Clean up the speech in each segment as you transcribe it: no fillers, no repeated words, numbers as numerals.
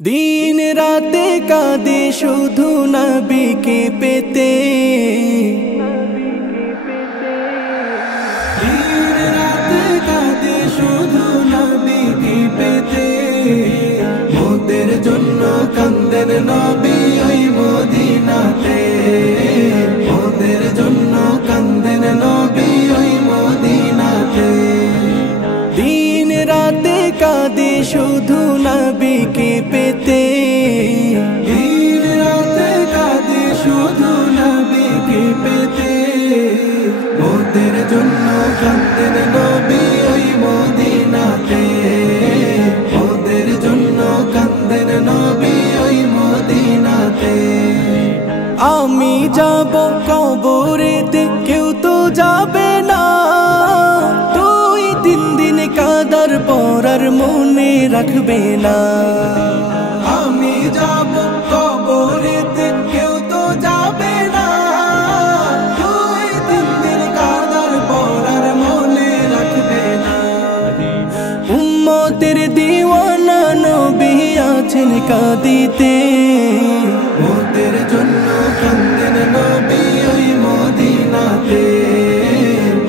दिन राते कादे शुधु नबी के पेते, दिन राते कादे शुधु नबी के पेते, मोदेर जन्नो कांदेन नबी ओई मदीनाते, मोदेर जन्नो कांदेन नबी ओई मदीनाते। दिन राते कादे शुधु नबी के पेते, दिन राते कादे शुधु नबी के पेते, मोदेर जन्नो कांदेन नबी ओई मदीनाते, मोदेर जन्नो कांदेन नबी ओई मदीनाते। आमी जाबो कबरेते केउ तो जाबे ना, কাদার পরার মনে রাখবে না। আমি যাব কবরেতে কেউ তো যাবে না, দুই তিন দিন কাদার পরার মনে রাখবে না। উম্মতের দিওয়ানা নবী আছেন কাঁদিতে, মোদের জন্য কান্দেন নবী ওই মদিনাতে,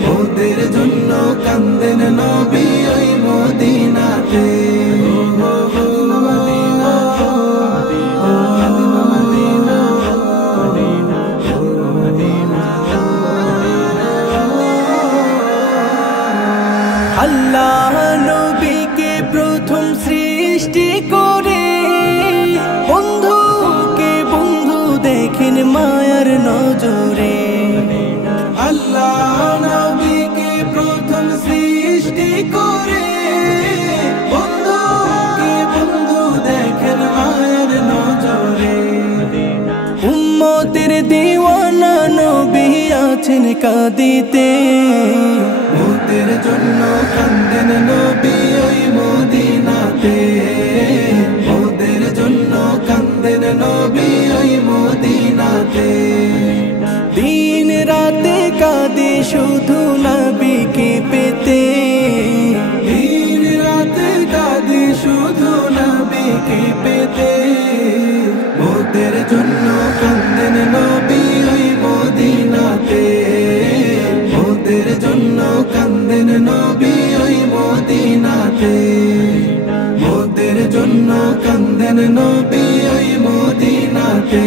মোদের জন্য কান্দেন নবী ওই মদিনাতে। আল্লাহ নবীকে প্রথম সৃষ্টি করে, বন্ধুকে বন্ধু দেখেন মায়ার নজরে। আল্লাহ নবীকে প্রথম সৃষ্টি করে, বন্ধুকে বন্ধু দেখেন মায়ার নজরে। উম্মতের দিওয়ানা নবী আছেন কাঁদিতে, মোদের জন্য কান্দেন নবী ওই মদিনাতে, মোদের জন্য কান্দেন নবী ওই মদিনাতে। দিন রাতে কাঁদে শুধু নবীকে পেতে, দিন রাতে কাঁদে শুধু নবীকে পেতে, মোদের জন্য কান্দেন নবী ওই মদিনাতে, মোদের জন্য কান্দেন নবী ওই মদিনাতে, মোদের জন্য কান্দেন নবী ওই মদিনাতে।